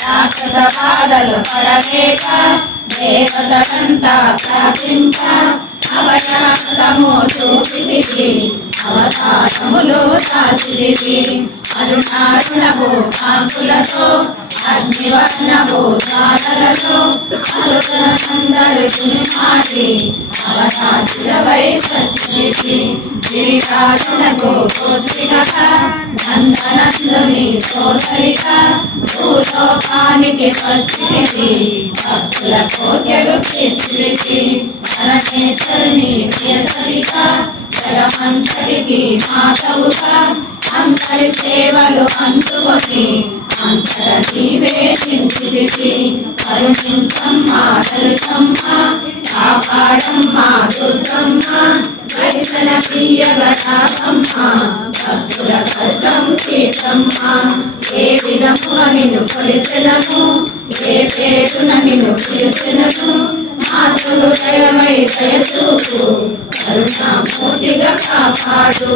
రాక్షస బాధలు పడలేక దేవతలంతా ప్రార్థించ అభయహస్తము చూపితివి అవతారములు దాచితివి అరుణారుణము కాంతులతో అగ్నివర్ణము జ్వాలలతో అసురులందరికీ మాటి అవతాచిరవై సచ్చితివి గిరిరాజునకు పుత్రికత నందనందుని సోదరిక భూలోకానికి వచ్చితివి భక్తుల కోర్కెలు తీర్చితివి పరమేశ్వరుని ప్రియసరిక జగమంతటికి మాతవుగా అందరి సేవలు అందుకొని అంతట నీవే చింతితివి కరుణించమ్మా దళితమ్మ కాపాడమ్మా దుర్గమ్మ దర్శన ప్రియగతామ్మ భక్తుల కష్టం తీర్చమ్మ ఏ విధముగా నిన్ను కొలిచెదను ఏ పేరున నిన్ను పిలిచెదను మాతృ దయమై దయచూపు కరుణామూర్తిగా కాపాడు.